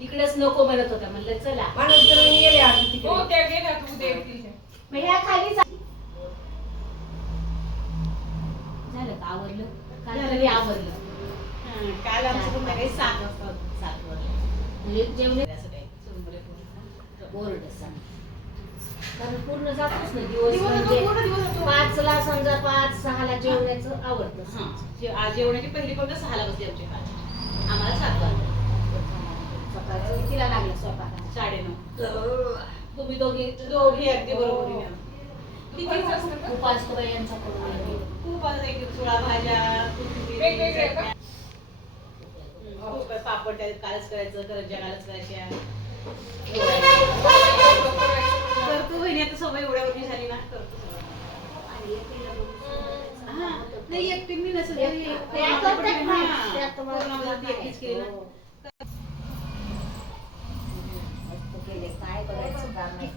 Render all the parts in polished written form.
इकडेच नको म्हणत होता, म्हणलं चला मग ह्या खाली झालं का आवरलं? काल तरी आवरलं. काल आमचं संध्याकाळी 7 वाजता 7 वाजता म्हणजे जेवणे असं काही चुरमुरे बोर्ड कारण पूर्ण जातोच ना दिवस म्हणजे 5ला समजा 5-6ला जेवण्याचं आवडतं. आज जेवणाची पहिली पग 6ला बसली आमची काल. आम्हाला 7 वाजता. सकाळचं कितीला लागलं स्वयंपाकाला? 9:30. तुम्ही दोघी अगदी बरोबर. खूप असतो बाई यांचा करून. खूप असं सोळा भाज्या खूप पापड कालच करायचं, करंज्या कालच करायच्या. करतो बहिणी आता सवय एवढ्या वर्षी झाली ना, करतो नाही एकटी मी नसेल एकटीच केली ना. काय करायचं काम नाही.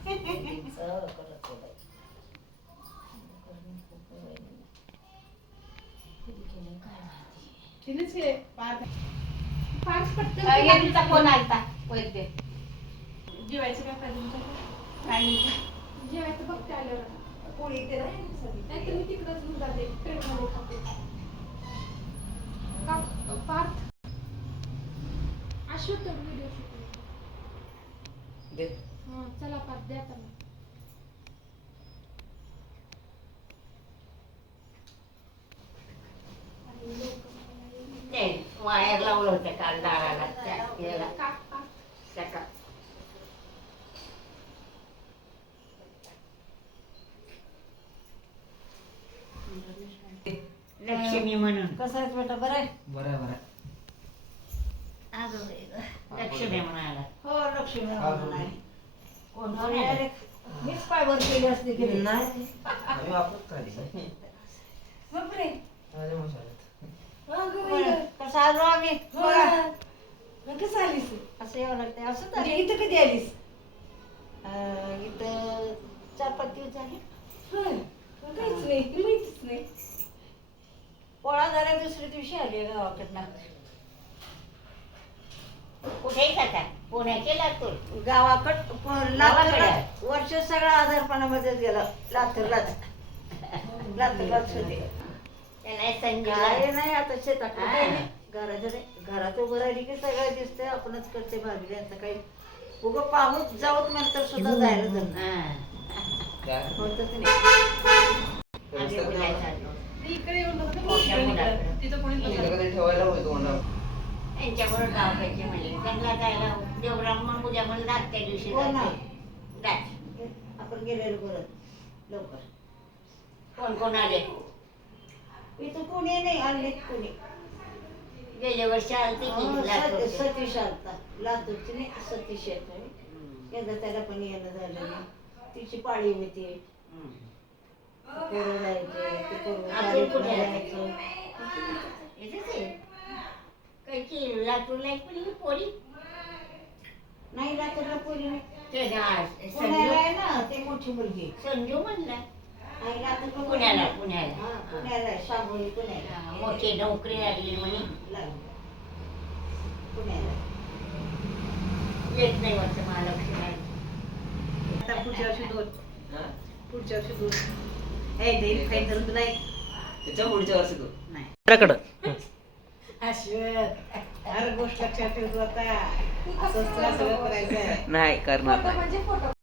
तिनेच केले. यांचा फोन आलता वैद्य. जेवायचं काय पाहिजे आणि जेवायचं बघते आल्यावर पोळी ते नाही तुम्ही तिकडंच घेऊन जाते ट्रेनमध्ये खाते का पार्थ अश्वत व्हिडिओ शूट दे हां चला पार्थ द्या त्यांना वायर लावलं होतं काल दाराला त्याला सकाळ लक्ष्मी म्हणून कसं आहे बेटा? बरं आहे. बरं बरं लक्ष्मी म्हणाला. हो लक्ष्मी म्हणून आहे. कोण मीच पायवर केली असते की नाही आम्ही वापरत राहिली बापरे. माझ्या मशालात कसं आलो आम्ही? कसं आलीस? असं यावं लागतं. असं तर इथं कधी आलीस? इथं 4-5 दिवस झाले. काहीच नाही, माहितीच नाही. पोळा झाल्या दुसऱ्या दिवशी आली गावाकडनं. कुठे जाता? पुण्याचे लातूर. लातूरला वर्ष सगळं आजारपणामध्येच गेलं. लातूरलाच होते. त्याला संजय काय नाही आता शेतात हा. घरात उभं राहिली की सगळं दिसतंय. आपणच करते भागली. आता काही उगं पाहून जाऊत नंतर सुद्धा जायला जमणार होतच नाही. इकडे येऊन तिथं कोणी ठेवायला होतो त्यांच्याबरोबर गाव पाहिजे म्हणजे त्यांना जायला देवराम उद्या म्हणून त्या दिवशी हो ना. जायचं. आपण गेलेलो परत लवकर. कोण कोण आले? इथं कोणी नाही आले. कोणी गेल्या वर्षी आलते की लातूरचे. सतीश आलता. लातूरची नाही सतीश येतो. एकदा त्याला पण येणं झालं नाही. तिची पाळी होती. पोरं जायचे ते पोरं आपण कुठे जायचं. इथेच आहे. काय की लातूरला एक मुलगी पोरी नाही लातूरला पोरी नाही. ते पुण्याला आहे ना ते मोठी मुलगी. संजू म्हणला नाही लातूरला पुण्याला हा, पुण्याला पुण्याला आहे. शाबोळी पुण्याला मोठी नोकरी लागली म्हणे. पुण्याला येत नाही वाटतं महालक्ष्मी. आता पुढच्या वर्षी 2. पुढच्या वर्षी 2. हे देईल काही तर तुला त्याच्या पुढच्या वर्षी तू नाही अश्वत हर गोष्ट लक्षात ठेवतो आता. असंच तुला सगळं करायचं आहे. नाही करणार फोटो म्हणजे फोटो